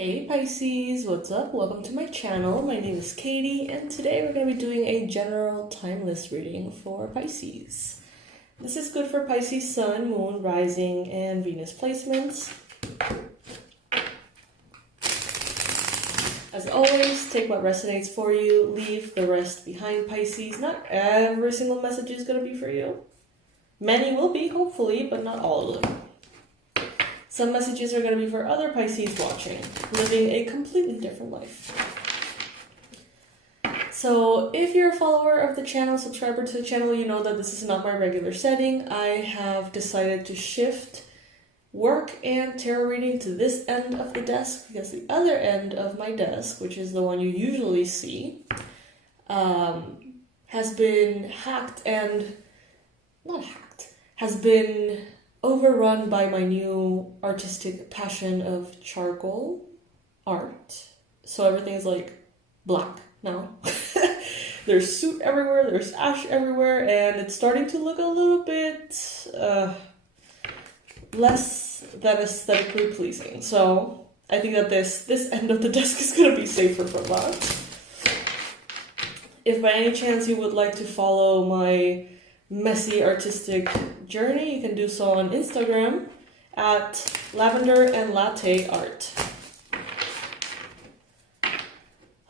Hey Pisces, what's up? Welcome to my channel. My name is Katie, and today we're going to be doing a general timeless reading for Pisces. This is good for Pisces Sun, Moon, Rising, and Venus placements. As always, take what resonates for you, leave the rest behind, Pisces. Not every single message is going to be for you. Many will be, hopefully, but not all of them. Some messages are going to be for other Pisces watching, living a completely different life. So if you're a follower of the channel, subscriber to the channel, you know that this is not my regular setting. I have decided to shift work and tarot reading to this end of the desk because the other end of my desk, which is the one you usually see, has been hacked and... not hacked, has been overrun by my new artistic passion of charcoal art. So everything is like black now. There's soot everywhere, there's ash everywhere, and it's starting to look a little bit less than aesthetically pleasing. So I think that this end of the desk is going to be safer from that. If by any chance you would like to follow my messy artistic journey, you can do so on Instagram at Lavender and Latte Art.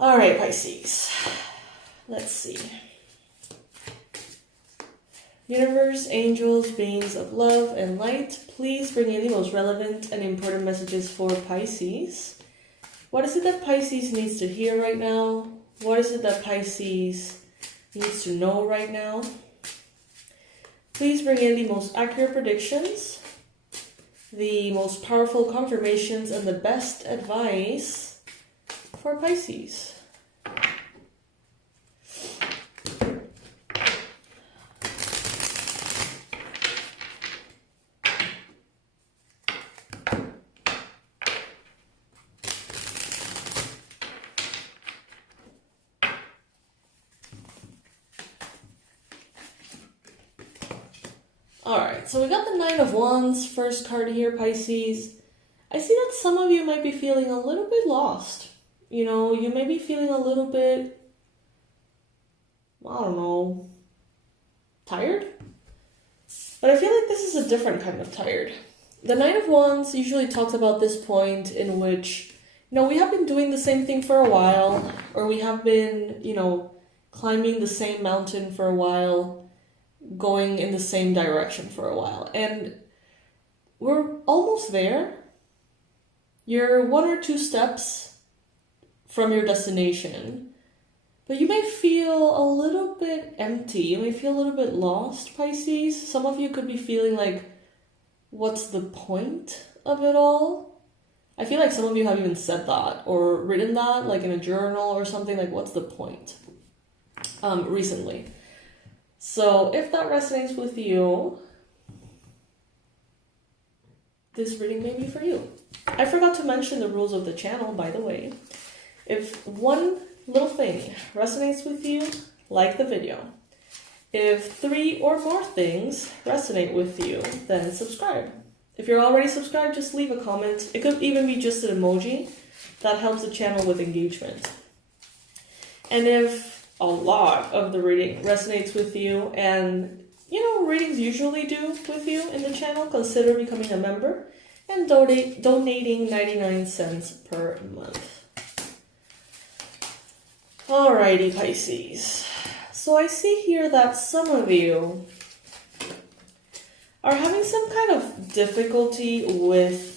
Alright, Pisces. Let's see. Universe, angels, beings of love and light, please bring in the most relevant and important messages for Pisces. What is it that Pisces needs to hear right now? What is it that Pisces needs to know right now? Please bring in the most accurate predictions, the most powerful confirmations, and the best advice for Pisces. Alright, so we got the Nine of Wands, first card here, Pisces. I see that some of you might be feeling a little bit lost. You know, you may be feeling a little bit, I don't know, tired? But I feel like this is a different kind of tired. The Nine of Wands usually talks about this point in which, you know, we have been doing the same thing for a while, or we have been, you know, climbing the same mountain for a while, going in the same direction for a while, and we're almost there. You're one or two steps from your destination, but you may feel a little bit empty. You may feel a little bit lost, Pisces. Some of you could be feeling like, what's the point of it all? I feel like some of you have even said that or written that, like in a journal or something, like what's the point, recently. So if that resonates with you, this reading may be for you. I forgot to mention the rules of the channel, by the way. If one little thing resonates with you, like the video. If 3 or more things resonate with you, then subscribe. If you're already subscribed, just leave a comment. It could even be just an emoji. That helps the channel with engagement. And if a lot of the reading resonates with you, and you know, readings usually do with you in the channel, consider becoming a member and donating 99 cents per month. Alrighty, Pisces. So I see here that some of you are having some kind of difficulty with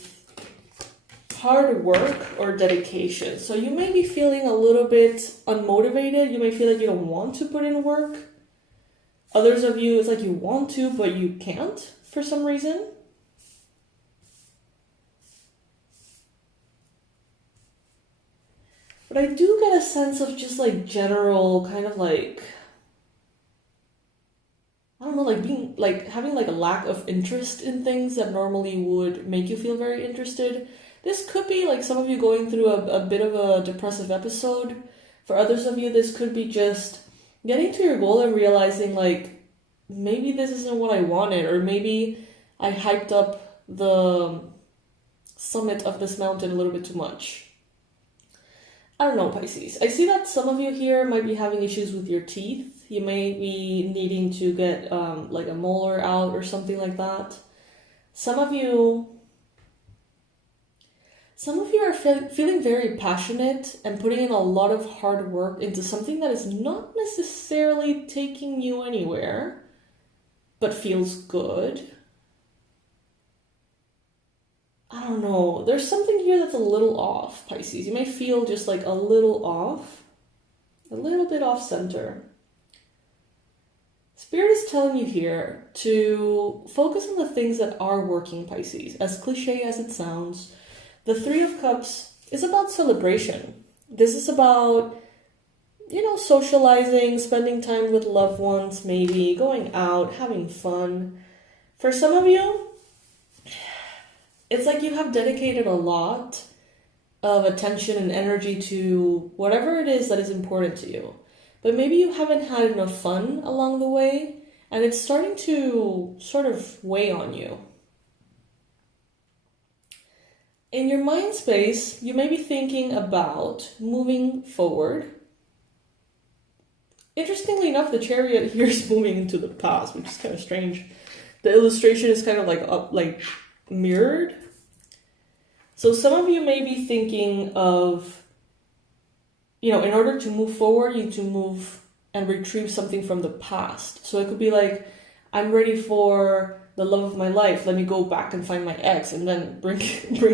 hard work or dedication. So you may be feeling a little bit unmotivated. You may feel like you don't want to put in work. Others of you, it's like you want to, but you can't for some reason. But I do get a sense of just like general kind of like, I don't know, like being like having like a lack of interest in things that normally would make you feel very interested. This could be like some of you going through a bit of a depressive episode. For others of you, this could be just getting to your goal and realizing like, maybe this isn't what I wanted, or maybe I hyped up the summit of this mountain a little bit too much. I don't know, Pisces. I see that some of you here might be having issues with your teeth. You may be needing to get like a molar out or something like that. Some of you are feeling very passionate and putting in a lot of hard work into something that is not necessarily taking you anywhere, but feels good. I don't know. There's something here that's a little off, Pisces. You may feel just like a little off, a little bit off center. Spirit is telling you here to focus on the things that are working, Pisces. As cliche as it sounds, the Three of Cups is about celebration. This is about, socializing, spending time with loved ones, maybe going out, having fun. For some of you, it's like you have dedicated a lot of attention and energy to whatever it is that is important to you. But maybe you haven't had enough fun along the way, and it's starting to sort of weigh on you. In your mind space, you may be thinking about moving forward. Interestingly enough, the Chariot here is moving into the past, which is kind of strange. The illustration is kind of like mirrored. So some of you may be thinking of, in order to move forward, you need to move and retrieve something from the past. So it could be like, I'm ready for the love of my life. Let me go back and find my ex and then bring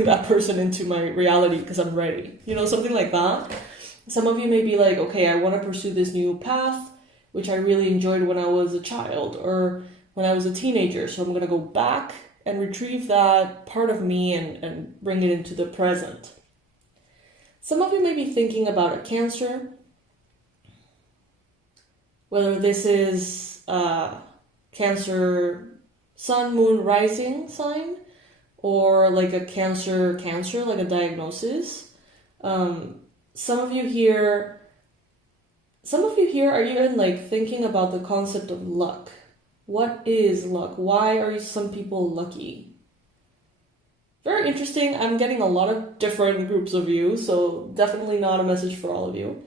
that person into my reality because I'm ready. Something like that. Some of you may be like, okay, I want to pursue this new path, which I really enjoyed when I was a child or when I was a teenager. So I'm going to go back and retrieve that part of me and bring it into the present. Some of you may be thinking about a Cancer, whether this is Cancer sun, moon, rising sign, or like a cancer, like a diagnosis. Some of you here are even like thinking about the concept of luck. What is luck? Why are some people lucky? Very interesting. I'm getting a lot of different groups of you, so definitely not a message for all of you.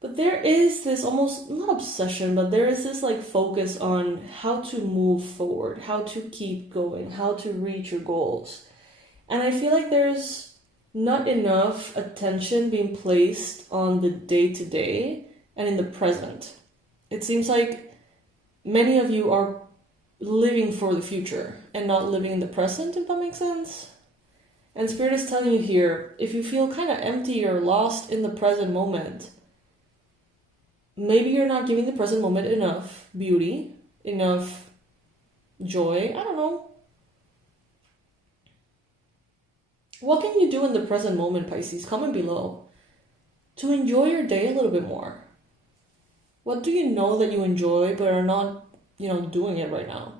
But there is this almost, not obsession, but there is this like focus on how to move forward, how to keep going, how to reach your goals. And I feel like there's not enough attention being placed on the day-to-day and in the present. It seems like many of you are living for the future and not living in the present, if that makes sense. And Spirit is telling you here, if you feel kind of empty or lost in the present moment, maybe you're not giving the present moment enough beauty, enough joy. I don't know. What can you do in the present moment, Pisces? Comment below to enjoy your day a little bit more. What do you know that you enjoy but are not, doing it right now?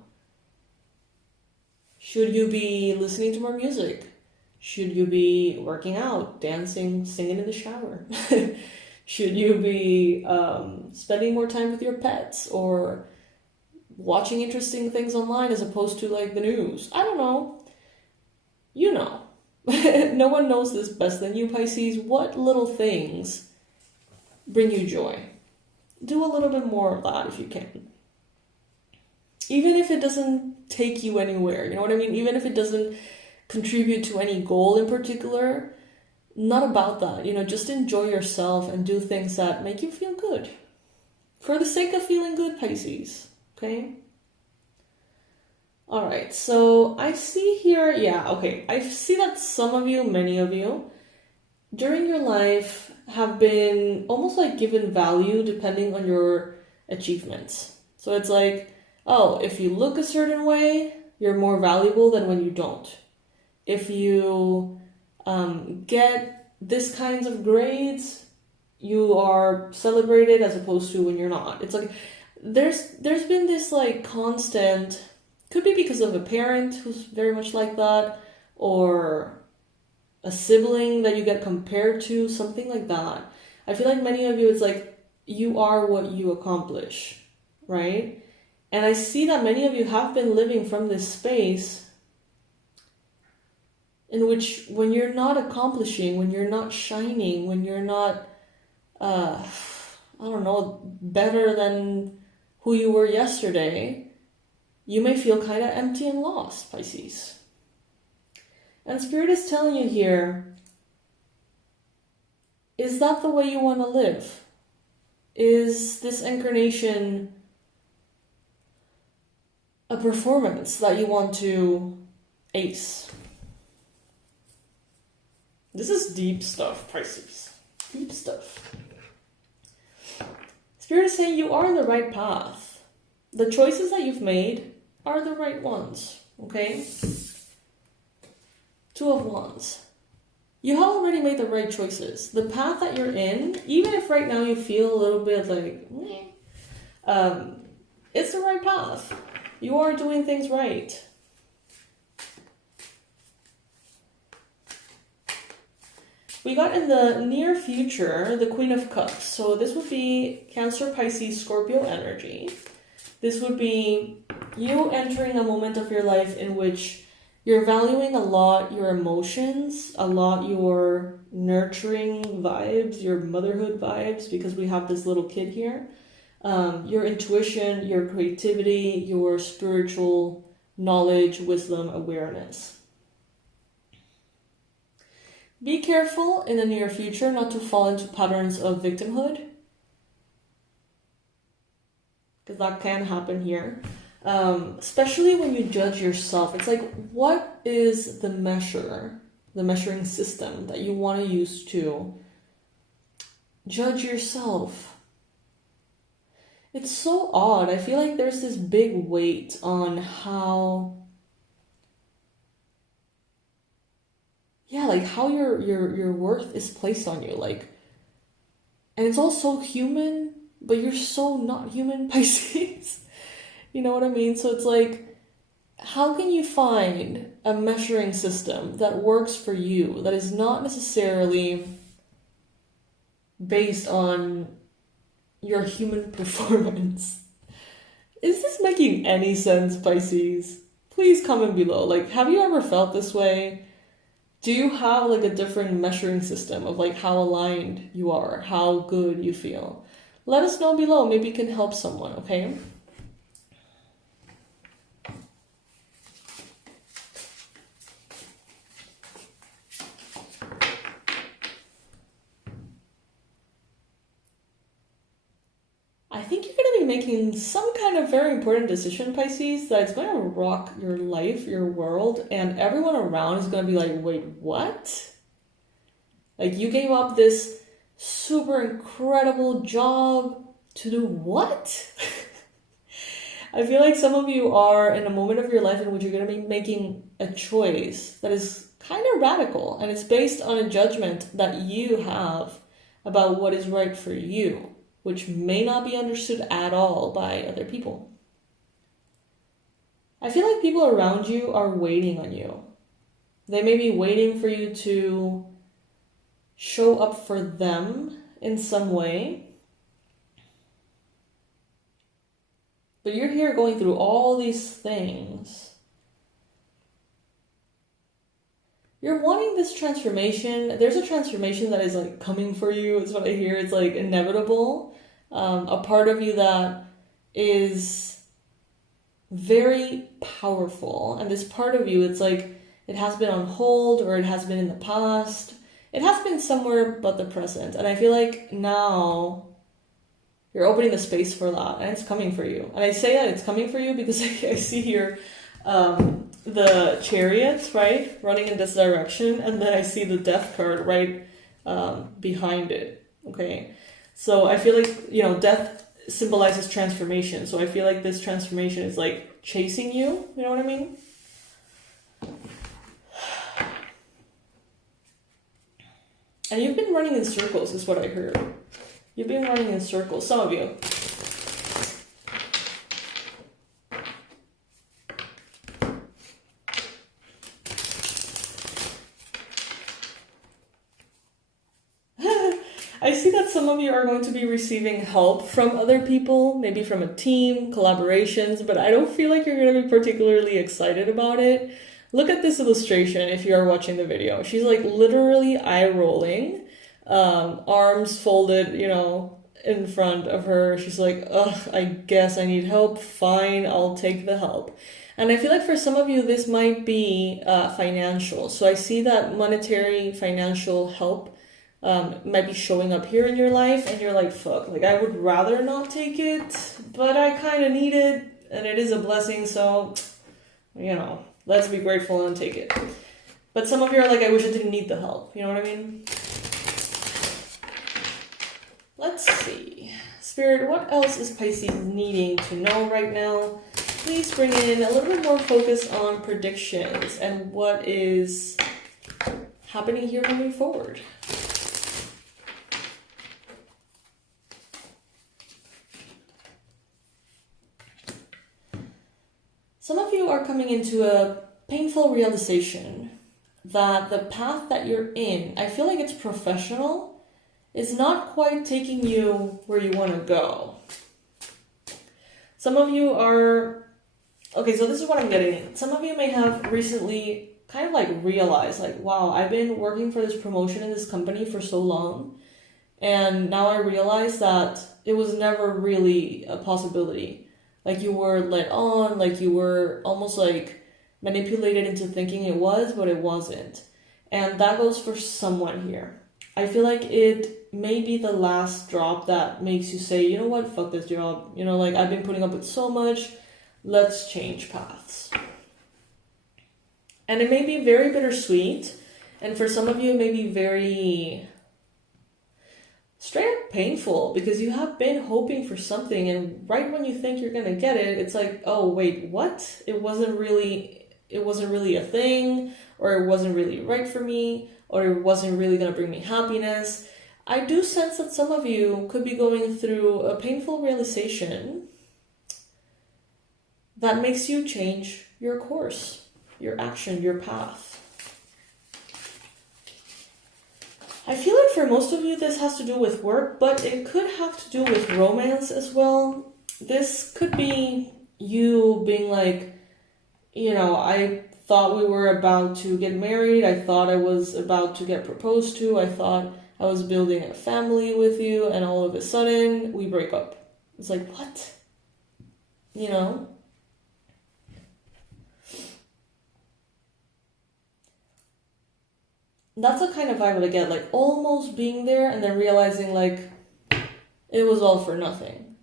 Should you be listening to more music? Should you be working out, dancing, singing in the shower? Should you be spending more time with your pets or watching interesting things online as opposed to like the news? I don't know. You know. No one knows this best than you, Pisces. What little things bring you joy? Do a little bit more of that if you can. Even if it doesn't take you anywhere, you know what I mean? Even if it doesn't contribute to any goal in particular, not about that. Just enjoy yourself and do things that make you feel good. For the sake of feeling good, Pisces. Okay? Alright, so I see here, I see that some of you, many of you, during your life have been almost like given value depending on your achievements. So it's like, if you look a certain way, you're more valuable than when you don't. If you get this kinds of grades, you are celebrated as opposed to when you're not. It's like there's been this like constant, could be because of a parent who's very much like that, or a sibling that you get compared to, something like that. I feel like many of you, it's like you are what you accomplish, right? And I see that many of you have been living from this space in which when you're not accomplishing, when you're not shining, when you're not, I don't know, better than who you were yesterday, you may feel kind of empty and lost, Pisces. And Spirit is telling you here, is that the way you want to live? Is this incarnation a performance that you want to ace? This is deep stuff, Pisces. Deep stuff. Spirit is saying you are on the right path. The choices that you've made are the right ones, okay? Two of Wands. You have already made the right choices. The path that you're in, even if right now you feel a little bit like, it's the right path. You are doing things right. We got in the near future, the Queen of Cups. So this would be Cancer, Pisces, Scorpio energy. This would be you entering a moment of your life in which you're valuing a lot your emotions, a lot your nurturing vibes, your motherhood vibes, because we have this little kid here. Your intuition, your creativity, your spiritual knowledge, wisdom, awareness. Be careful in the near future not to fall into patterns of victimhood, because that can happen here. Especially when you judge yourself. It's like, what is the measuring system that you want to use to judge yourself? It's so odd. I feel like there's this big weight on how your worth is placed on you. And it's all so human, but you're so not human, Pisces. You know what I mean? So it's like, how can you find a measuring system that works for you, that is not necessarily based on your human performance? Is this making any sense, Pisces? Please comment below. Have you ever felt this way? Do you have a different measuring system of how aligned you are, how good you feel? Let us know below. Maybe it can help someone, okay? I think you're going to be making some kind of very important decision, Pisces, that it's going to rock your life, your world, and everyone around is going to be like, wait, what? You gave up this super incredible job to do what? I feel like some of you are in a moment of your life in which you're going to be making a choice that is kind of radical, and it's based on a judgment that you have about what is right for you, which may not be understood at all by other people. I feel like people around you are waiting on you. They may be waiting for you to show up for them in some way. But you're here going through all these things. You're wanting this transformation. There's a transformation that is coming for you, is what I hear. It's inevitable. A part of you that is very powerful. And this part of you, it's it has been on hold, or it has been in the past. It has been somewhere but the present. And I feel like now you're opening the space for that, and it's coming for you. And I say that it's coming for you because I see here the Chariot, right, running in this direction, and then I see the Death card right behind it, okay? So I feel like, death symbolizes transformation, so I feel like this transformation is chasing you, you know what I mean? And you've been running in circles, is what I heard. You've been running in circles, some of you. I see that some of you are going to be receiving help from other people, maybe from a team, collaborations, but I don't feel like you're going to be particularly excited about it. Look at this illustration if you are watching the video. She's like literally eye rolling, arms folded, you know, in front of her. She's like, ugh, I guess I need help. Fine, I'll take the help. And I feel like for some of you, this might be financial. So I see that monetary, financial help might be showing up here in your life, and you're like, fuck, like I would rather not take it, but I kind of need it, and it is a blessing, so, you know, let's be grateful and take it. But some of you are like, I wish I didn't need the help, you know what I mean? Let's see. Spirit, what else is Pisces needing to know right now? Please bring in a little bit more focus on predictions and what is happening here moving forward. Some of you are coming into a painful realization that the path that you're in, I feel like it's professional, is not quite taking you where you want to go. Some of you are, okay, so this is what I'm getting at. Some of you may have recently kind of like realized, like, wow, I've been working for this promotion in this company for so long, and now I realize that it was never really a possibility. Like you were led on, like you were almost like manipulated into thinking it was, but it wasn't. And that goes for someone here. I feel like it may be the last drop that makes you say, you know what, fuck this job. You know, like I've been putting up with so much, let's change paths. And it may be very bittersweet. And for some of you, it may be very straight up painful because you have been hoping for something, and right when you think you're gonna get it, it's like, oh wait, what? It wasn't really a thing, or it wasn't really right for me, or it wasn't really gonna bring me happiness. I do sense that some of you could be going through a painful realization that makes you change your course, your action, your path. I feel like for most of you, this has to do with work, but it could have to do with romance as well. This could be you being like, you know, I thought we were about to get married. I thought I was about to get proposed to. I thought I was building a family with you, and all of a sudden we break up. It's like, what? You know? That's the kind of vibe that I get, like almost being there and then realizing like it was all for nothing.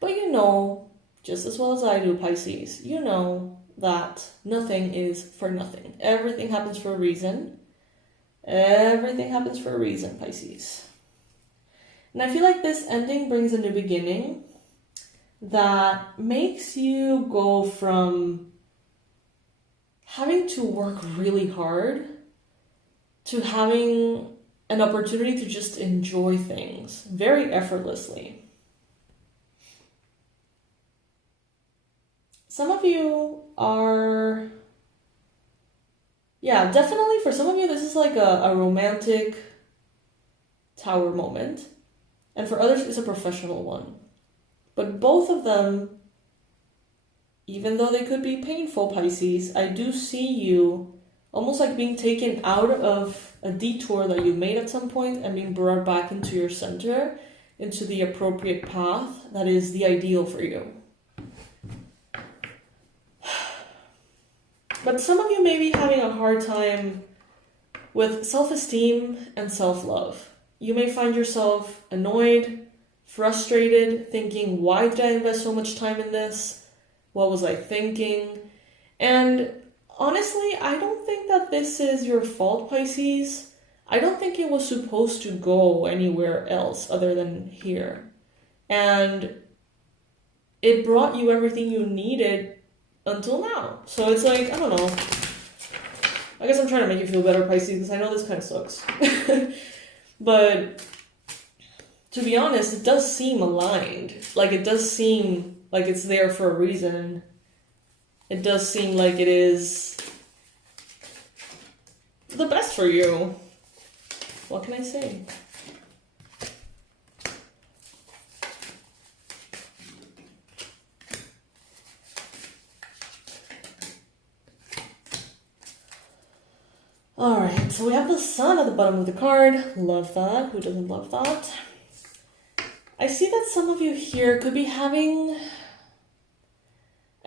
But you know, just as well as I do, Pisces, you know that nothing is for nothing. Everything happens for a reason. Everything happens for a reason, Pisces. And I feel like this ending brings a new beginning that makes you go from having to work really hard to having an opportunity to just enjoy things very effortlessly. Some of you are, yeah, definitely for some of you, this is like a romantic tower moment. And for others, it's a professional one. But both of them, even though they could be painful, Pisces, I do see you almost like being taken out of a detour that you made at some point and being brought back into your center, into the appropriate path that is the ideal for you. But some of you may be having a hard time with self-esteem and self-love. You may find yourself annoyed, frustrated, thinking, why did I invest so much time in this? What was I thinking? And honestly, I don't think that this is your fault, Pisces. I don't think it was supposed to go anywhere else other than here. And it brought you everything you needed until now. So it's like, I don't know. I guess I'm trying to make you feel better, Pisces, because I know this kind of sucks. But to be honest, it does seem aligned. Like, it does seem like it's there for a reason. It does seem like it is the best for you. What can I say? Alright, so we have the sun at the bottom of the card. Love that. Who doesn't love that? I see that some of you here could be having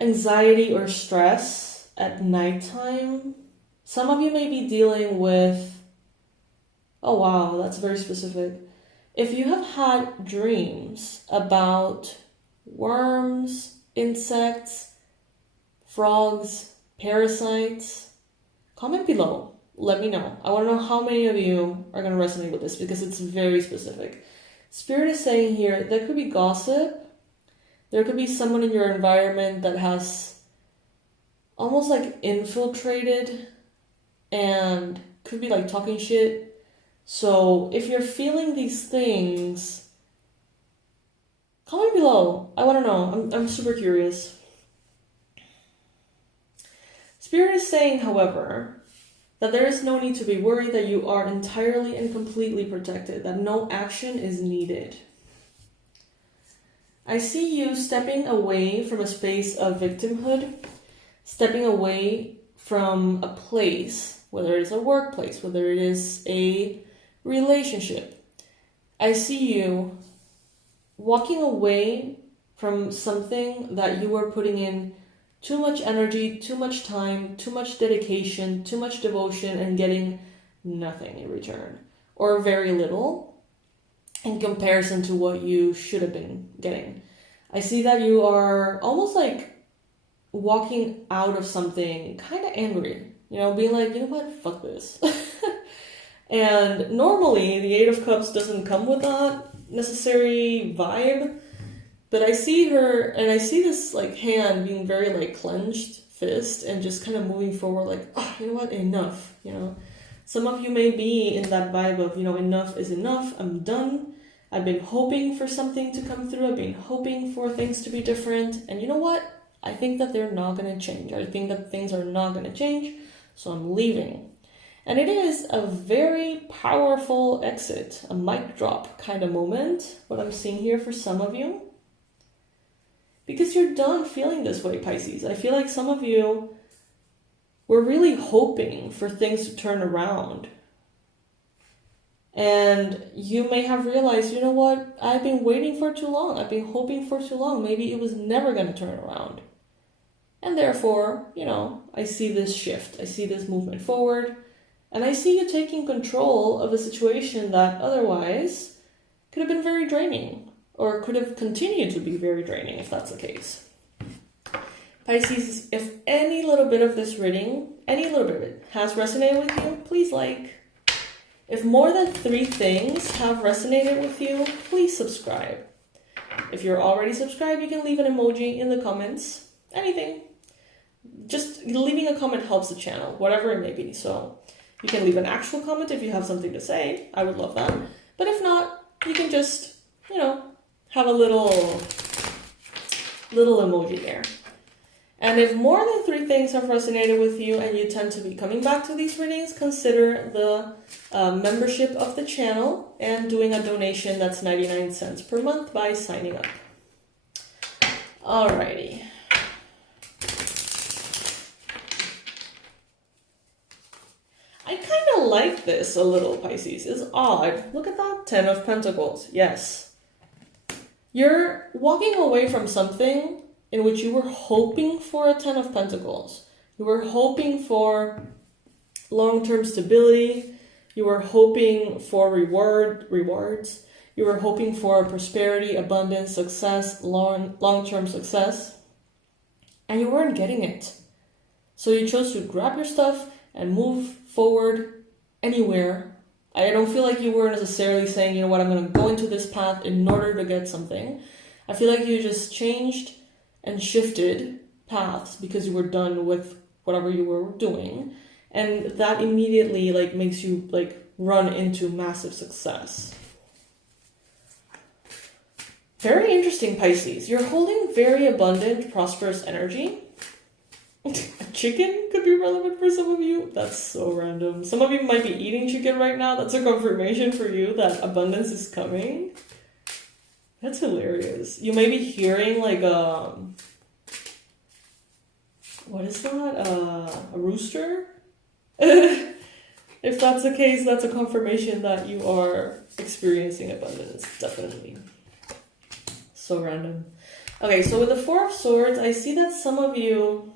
anxiety or stress at nighttime. Some of you may be dealing with... Oh wow, that's very specific. If you have had dreams about worms, insects, frogs, parasites, comment below. Let me know. I want to know how many of you are going to resonate with this because it's very specific. Spirit is saying here, there could be gossip. There could be someone in your environment that has almost like infiltrated and could be like talking shit. So if you're feeling these things, comment below. I want to know. I'm super curious. Spirit is saying, however, that there is no need to be worried, that you are entirely and completely protected, that no action is needed. I see you stepping away from a space of victimhood, stepping away from a place, whether it is a workplace, whether it is a relationship. I see you walking away from something that you were putting in too much energy, too much time, too much dedication, too much devotion, and getting nothing in return, or very little in comparison to what you should have been getting. I see that you are almost like walking out of something kind of angry, being like, you know what, fuck this. And normally the Eight of Cups doesn't come with that necessary vibe. But I see her, and I see this like hand being very like clenched fist and just kind of moving forward like, oh, you know what, enough, Some of you may be in that vibe of, enough is enough, I'm done. I've been hoping for something to come through. I've been hoping for things to be different. And you know what? I think that they're not going to change. I think that things are not going to change. So I'm leaving. And it is a very powerful exit, a mic drop kind of moment, what I'm seeing here for some of you. Because you're done feeling this way, Pisces. I feel like some of you were really hoping for things to turn around. And you may have realized, you know what? I've been waiting for too long. I've been hoping for too long. Maybe it was never going to turn around. And therefore, I see this shift. I see this movement forward. And I see you taking control of a situation that otherwise could have been very draining. Or could have continued to be very draining if that's the case. Pisces, if any little bit of this reading, any little bit of it has resonated with you, please like. If more than 3 things have resonated with you, please subscribe. If you're already subscribed, you can leave an emoji in the comments. Anything. Just leaving a comment helps the channel, whatever it may be. So you can leave an actual comment if you have something to say. I would love that. But if not, you can just, have a little emoji there. And if more than 3 things have resonated with you and you tend to be coming back to these readings, consider the membership of the channel and doing a donation that's 99 cents per month by signing up. Alrighty. I kind of like this a little, Pisces. It's odd. Look at that 10 of Pentacles. Yes. You're walking away from something in which you were hoping for a 10 of Pentacles. You were hoping for long-term stability. You were hoping for rewards. You were hoping for prosperity, abundance, success, long-term success. And you weren't getting it. So you chose to grab your stuff and move forward anywhere. I don't feel like you were necessarily saying, you know what, I'm going to go into this path in order to get something. I feel like you just changed and shifted paths because you were done with whatever you were doing. And that immediately makes you run into massive success. Very interesting, Pisces. You're holding very abundant, prosperous energy. A chicken could be relevant for some of you. That's so random. Some of you might be eating chicken right now. That's a confirmation for you that abundance is coming. That's hilarious. You may be hearing what is that? A rooster? If that's the case, that's a confirmation that you are experiencing abundance, definitely. So random. Okay, so with the Four of Swords, I see that some of you,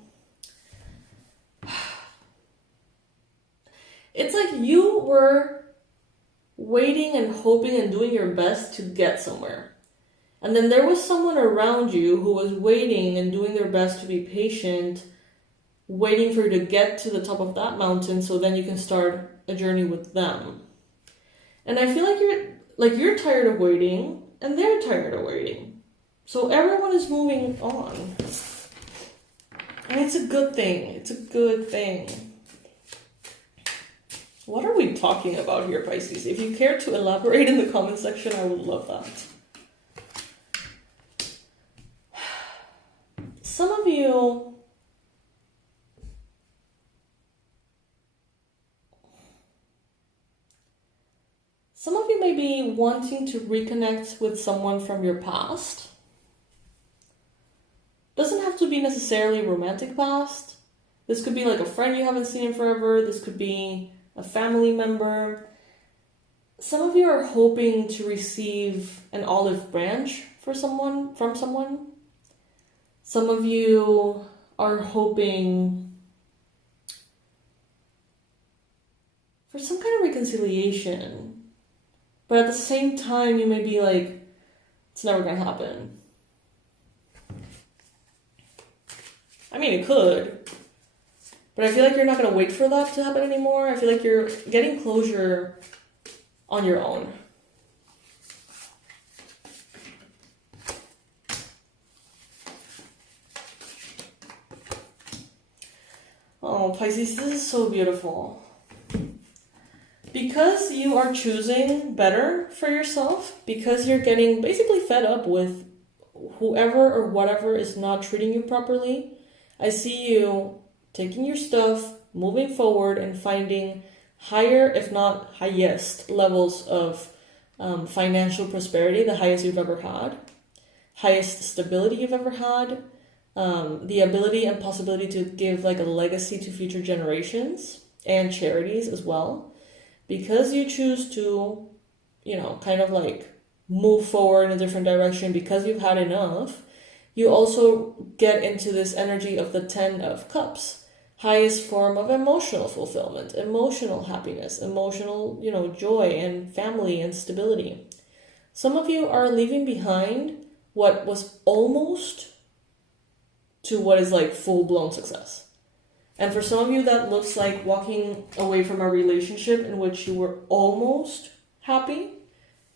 it's like you were waiting and hoping and doing your best to get somewhere. And then there was someone around you who was waiting and doing their best to be patient, waiting for you to get to the top of that mountain so then you can start a journey with them. And I feel like you're tired of waiting and they're tired of waiting. So everyone is moving on. And it's a good thing. It's a good thing. What are we talking about here, Pisces? If you care to elaborate in the comment section, I would love that. Some of you may be wanting to reconnect with someone from your past. Doesn't have to be necessarily romantic past. This could be like a friend you haven't seen in forever. This could be a family member. Some of you are hoping to receive an olive branch from someone. Some of you are hoping for some kind of reconciliation. But at the same time, you may be like, it's never going to happen. I mean, it could. But I feel like you're not going to wait for that to happen anymore. I feel like you're getting closure on your own. Oh, Pisces, this is so beautiful. Because you are choosing better for yourself, because you're getting basically fed up with whoever or whatever is not treating you properly, I see you taking your stuff, moving forward, and finding higher, if not highest, levels of financial prosperity, the highest you've ever had, highest stability you've ever had, the ability and possibility to give like a legacy to future generations and charities as well. Because you choose to, kind of like move forward in a different direction because you've had enough, you also get into this energy of the 10 of Cups, highest form of emotional fulfillment, emotional happiness, emotional, joy and family and stability. Some of you are leaving behind what was almost to what is like full-blown success. And for some of you, that looks like walking away from a relationship in which you were almost happy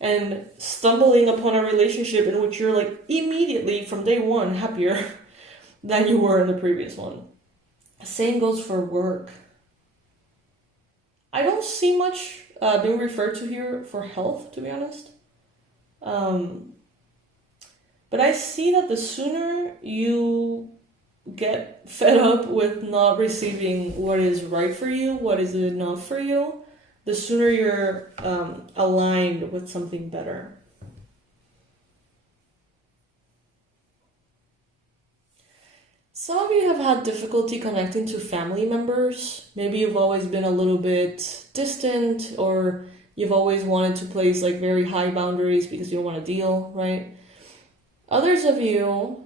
and stumbling upon a relationship in which you're like immediately from day one happier than you were in the previous one. Same goes for work. I don't see much being referred to here for health, to be honest. But I see that the sooner you get fed up with not receiving what is right for you, what is enough for you, the sooner you're aligned with something better. Some of you have had difficulty connecting to family members. Maybe you've always been a little bit distant, or you've always wanted to place like very high boundaries because you don't want to deal, right? Others of you,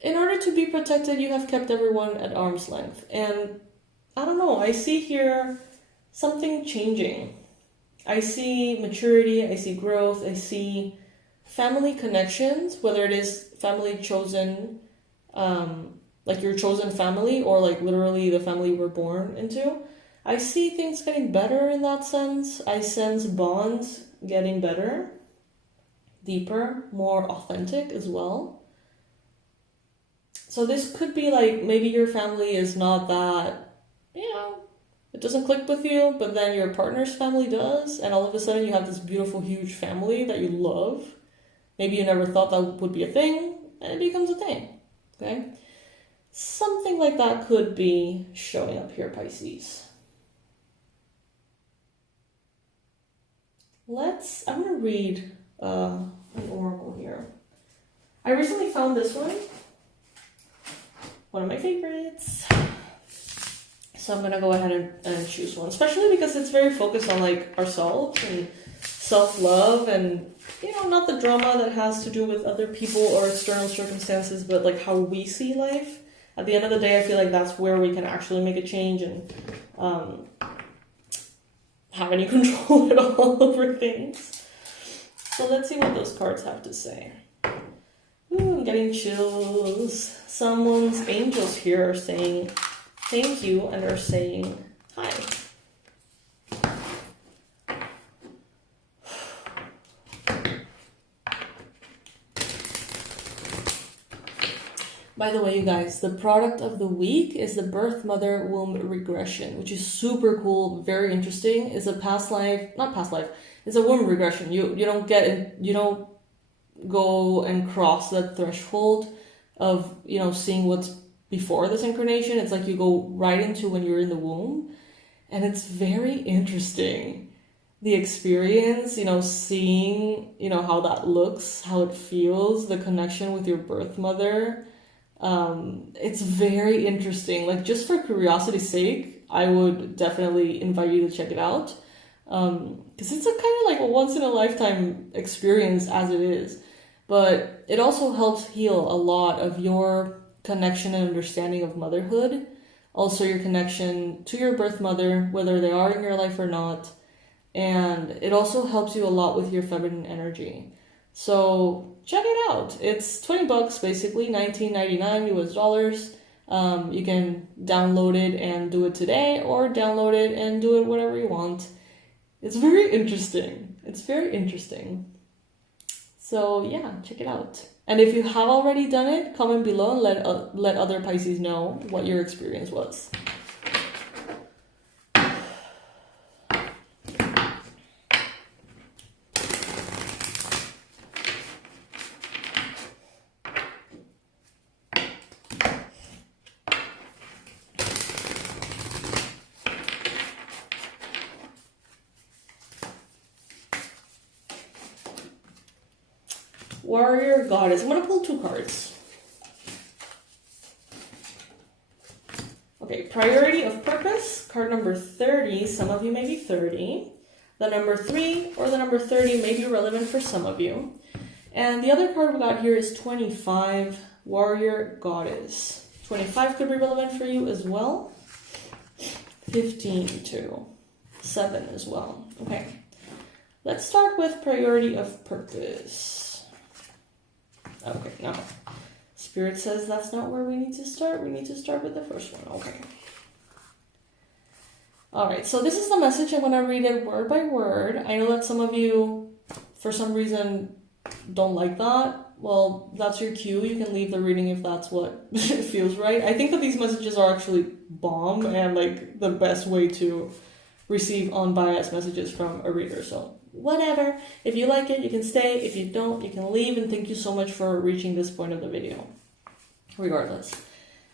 in order to be protected, you have kept everyone at arm's length. And I don't know, I see here something changing. I see maturity, I see growth, I see family connections, whether it is family chosen, like your chosen family, or like literally the family you were born into. I see things getting better in that sense. I sense bonds getting better, deeper, more authentic as well. So this could be like, maybe your family is not that, it doesn't click with you, but then your partner's family does, and all of a sudden you have this beautiful, huge family that you love. Maybe you never thought that would be a thing, and it becomes a thing, okay? Something like that could be showing up here, Pisces. I'm going to read an oracle here. I recently found this one of my favorites. So I'm going to go ahead and choose one, especially because it's very focused on like ourselves and self-love and, you know, not the drama that has to do with other people or external circumstances, but like how we see life. At the end of the day, I feel like that's where we can actually make a change and have any control at all over things. So let's see what those cards have to say. Ooh, I'm getting chills. Someone's angels here are saying thank you and are saying hi. By the way, you guys, the product of the week is the birth mother womb regression, which is super cool, very interesting. It's a past life, not past life, it's a womb regression. You don't go and cross that threshold of, you know, seeing what's before this incarnation. It's like you go right into when you're in the womb, and it's very interesting. The experience, you know, seeing, you know, how that looks, how it feels, the connection with your birth mother. It's very interesting. Like, just for curiosity's sake, I would definitely invite you to check it out. Because it's a kind of like a once in a lifetime experience as it is. But it also helps heal a lot of your connection and understanding of motherhood. Also your connection to your birth mother, whether they are in your life or not. And it also helps you a lot with your feminine energy. So check it out. It's $20 basically, $19.99 US dollars. You can download it and do it today, or download it and do it whenever you want. It's very interesting. It's very interesting. So yeah, check it out. And if you have already done it, comment below and let other Pisces know what your experience was. Warrior Goddess. I'm going to pull two cards. Okay, Priority of Purpose, card number 30. Some of you may be 30. The number 3 or the number 30 may be relevant for some of you. And the other card we got here is 25, Warrior Goddess. 25 could be relevant for you as well. 15 too. 7 as well. Okay. Let's start with Priority of Purpose. Okay, now, Spirit says that's not where we need to start. We need to start with the first one. Okay. Alright, so this is the message. I'm going to read it word by word. I know that some of you, for some reason, don't like that. Well, that's your cue. You can leave the reading if that's what feels right. I think that these messages are actually bomb and like the best way to receive unbiased messages from a reader. So whatever. If you like it, you can stay. If you don't, you can leave. And thank you so much for reaching this point of the video. Regardless.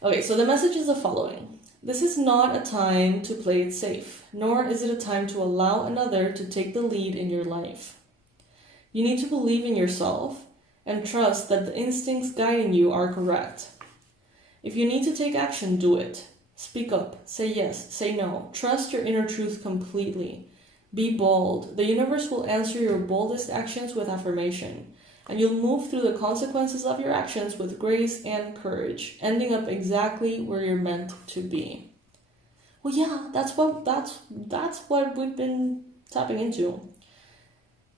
Okay, so the message is the following. This is not a time to play it safe, nor is it a time to allow another to take the lead in your life. You need to believe in yourself and trust that the instincts guiding you are correct. If you need to take action, do it. Speak up. Say yes. Say no. Trust your inner truth completely. Be bold. The universe will answer your boldest actions with affirmation, and you'll move through the consequences of your actions with grace and courage, ending up exactly where you're meant to be. Well, yeah, that's what we've been tapping into.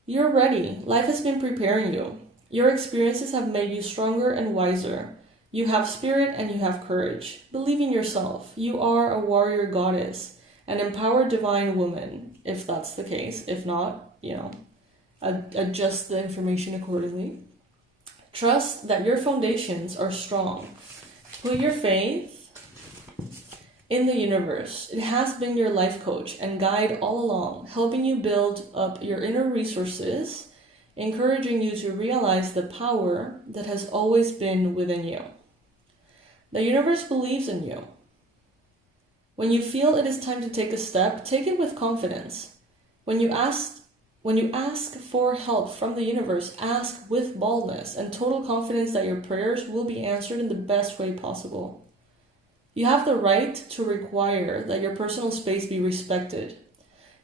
You're ready. Life has been preparing you. Your experiences have made you stronger and wiser. You have spirit and you have courage. Believe in yourself. You are a warrior goddess, an empowered divine woman. If that's the case. If not, you know, adjust the information accordingly. Trust that your foundations are strong. Put your faith in the universe. It has been your life coach and guide all along, helping you build up your inner resources, encouraging you to realize the power that has always been within you. The universe believes in you. When you feel it is time to take a step, take it with confidence. When you ask for help from the universe, ask with boldness and total confidence that your prayers will be answered in the best way possible. You have the right to require that your personal space be respected.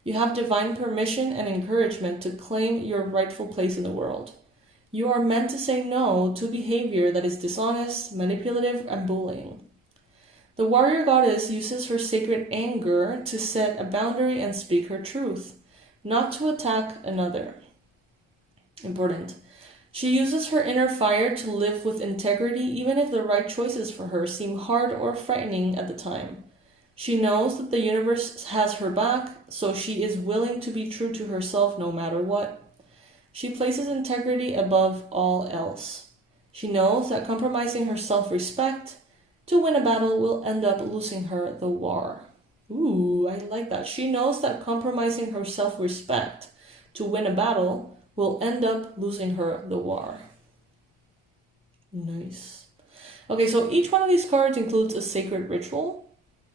You have divine permission and encouragement to claim your rightful place in the world. You are meant to say no to behavior that is dishonest, manipulative, and bullying. The warrior goddess uses her sacred anger to set a boundary and speak her truth, not to attack another. Important. She uses her inner fire to live with integrity even if the right choices for her seem hard or frightening at the time. She knows that the universe has her back, so she is willing to be true to herself no matter what. She places integrity above all else. She knows that compromising her self-respect to win a battle will end up losing her the war. Ooh, I like that. She knows that compromising her self-respect to win a battle will end up losing her the war. Nice. Okay, so each one of these cards includes a sacred ritual.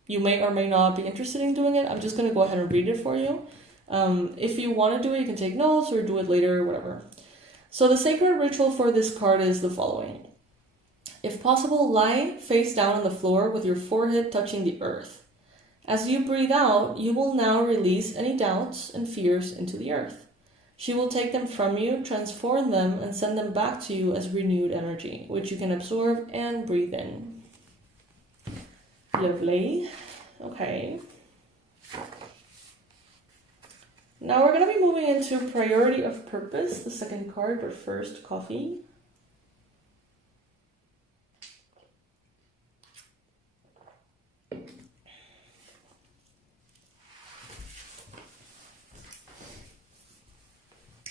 You may or may not be interested in doing it. I'm just going to go ahead and read it for you. If you want to do it, you can take notes or do it later, whatever. So the sacred ritual for this card is the following. If possible, lie face down on the floor with your forehead touching the earth. As you breathe out, you will now release any doubts and fears into the earth. She will take them from you, transform them, and send them back to you as renewed energy, which you can absorb and breathe in. Lovely. Okay. Now we're going to be moving into Priority of Purpose, the second card, but first, coffee.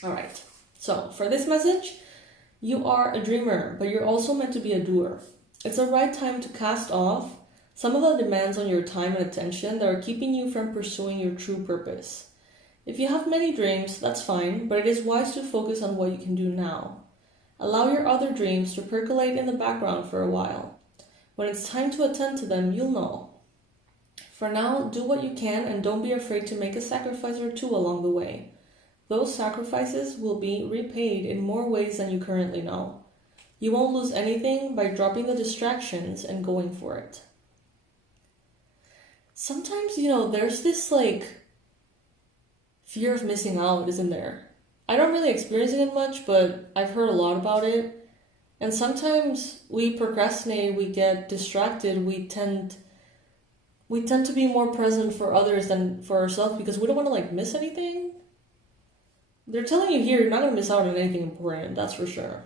All right, so for this message, you are a dreamer, but you're also meant to be a doer. It's the right time to cast off some of the demands on your time and attention that are keeping you from pursuing your true purpose. If you have many dreams, that's fine, but it is wise to focus on what you can do now. Allow your other dreams to percolate in the background for a while. When it's time to attend to them, you'll know. For now, do what you can and don't be afraid to make a sacrifice or two along the way. Those sacrifices will be repaid in more ways than you currently know. You won't lose anything by dropping the distractions and going for it. Sometimes, there's this fear of missing out, isn't there? I don't really experience it much, but I've heard a lot about it. And sometimes we procrastinate, we get distracted, we tend to be more present for others than for ourselves because we don't want to miss anything. They're telling you here, you're not going to miss out on anything important, that's for sure.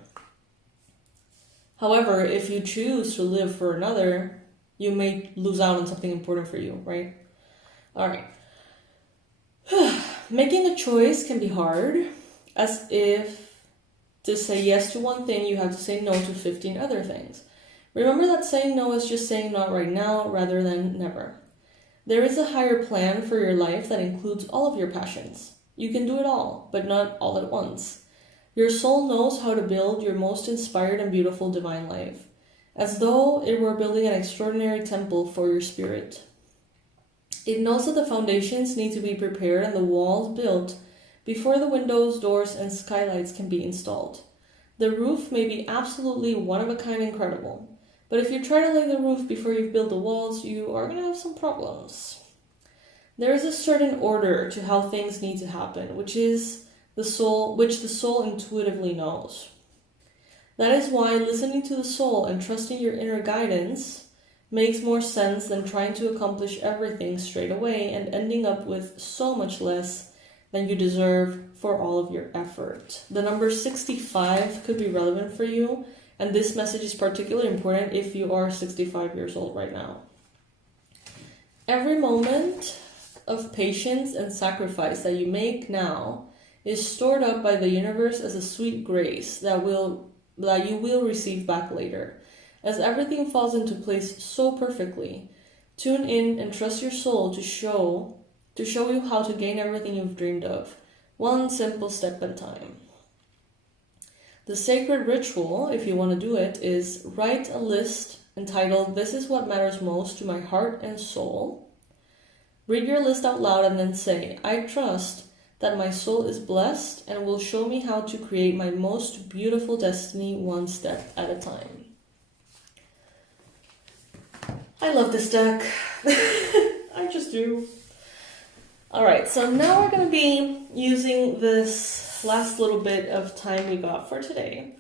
However, if you choose to live for another, you may lose out on something important for you, right? All right. Making a choice can be hard, as if to say yes to one thing, you have to say no to 15 other things. Remember that saying no is just saying not right now rather than never. There is a higher plan for your life that includes all of your passions. You can do it all, but not all at once. Your soul knows how to build your most inspired and beautiful divine life, as though it were building an extraordinary temple for your spirit. It knows that the foundations need to be prepared and the walls built before the windows, doors, and skylights can be installed. The roof may be absolutely one-of-a-kind incredible, but if you try to lay the roof before you've built the walls, you are going to have some problems. There is a certain order to how things need to happen, which the soul intuitively knows. That is why listening to the soul and trusting your inner guidance makes more sense than trying to accomplish everything straight away and ending up with so much less than you deserve for all of your effort. The number 65 could be relevant for you, and this message is particularly important if you are 65 years old right now. Every moment of patience and sacrifice that you make now is stored up by the universe as a sweet grace that you will receive back later. As everything falls into place so perfectly, tune in and trust your soul to show you how to gain everything you've dreamed of, one simple step at a time. The sacred ritual, if you want to do it, is write a list entitled, "This is what matters most to my heart and soul." Read your list out loud and then say, "I trust that my soul is blessed and will show me how to create my most beautiful destiny one step at a time." I love this deck. I just do. Alright, so now we're going to be using this last little bit of time we got for today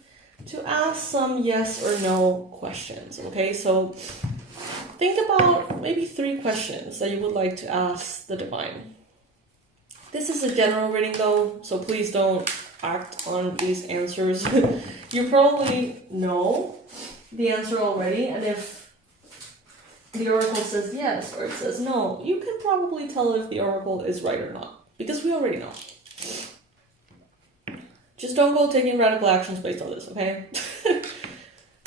to ask some yes or no questions, okay? So think about maybe 3 questions that you would like to ask the divine. This is a general reading though, so please don't act on these answers. You probably know the answer already, and if the oracle says yes or it says no, you can probably tell if the oracle is right or not, because we already know. Just don't go taking radical actions based on this, okay?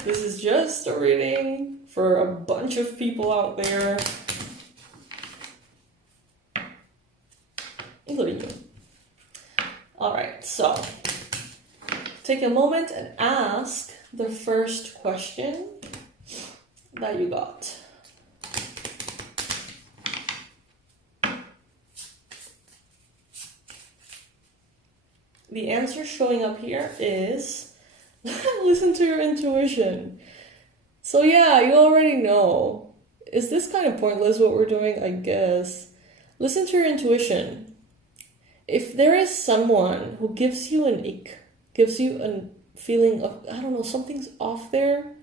This is just a reading for a bunch of people out there, including you. Alright, so take a moment and ask the first question that you got. The answer showing up here is listen to your intuition. So yeah, you already know. Is this kind of pointless what we're doing? I guess. Listen to your intuition. If there is someone who gives you an ick, gives you a feeling of, I don't know, something's off there,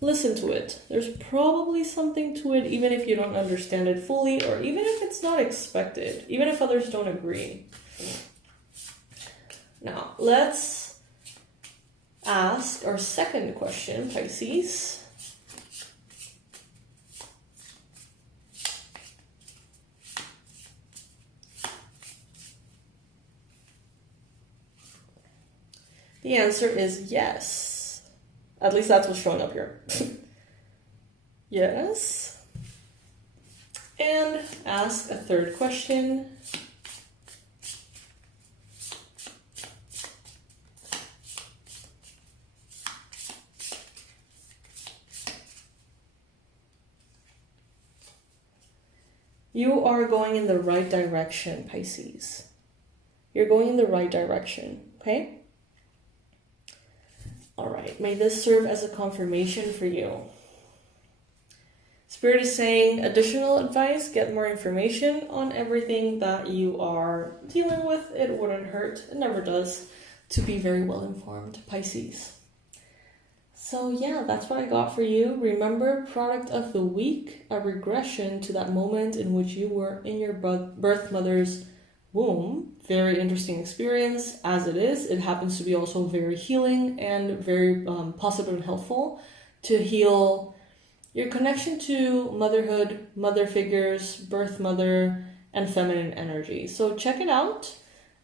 listen to it. There's probably something to it, even if you don't understand it fully, or even if it's not expected, even if others don't agree. Now, let's ask our second question, Pisces. The answer is yes. At least that's what's showing up here. Yes. And ask a third question. You are going in the right direction, Pisces. You're going in the right direction, okay? All right, may this serve as a confirmation for you. Spirit is saying additional advice, get more information on everything that you are dealing with. It wouldn't hurt, it never does, to be very well informed, Pisces. So yeah, that's what I got for you. Remember, product of the week, a regression to that moment in which you were in your birth mother's womb. Very interesting experience as it is. It happens to be also very healing and very positive and helpful to heal your connection to motherhood, mother figures, birth mother, and feminine energy. So check it out.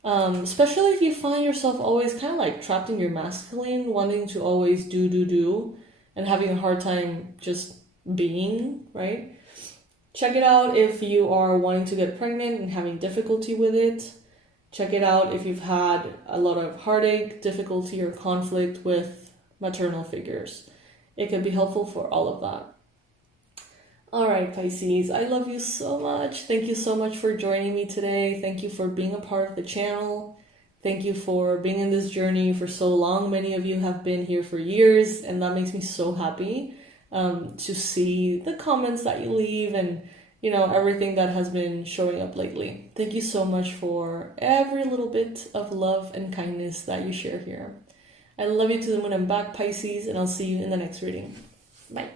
Especially if you find yourself always kind of like trapped in your masculine, wanting to always do, and having a hard time just being, right? Check it out if you are wanting to get pregnant and having difficulty with it. Check it out if you've had a lot of heartache, difficulty, or conflict with maternal figures. It can be helpful for all of that. Alright, Pisces, I love you so much. Thank you so much for joining me today. Thank you for being a part of the channel. Thank you for being in this journey for so long. Many of you have been here for years, and that makes me so happy to see the comments that you leave and, you know, everything that has been showing up lately. Thank you so much for every little bit of love and kindness that you share here. I love you to the moon and back, Pisces, and I'll see you in the next reading. Bye.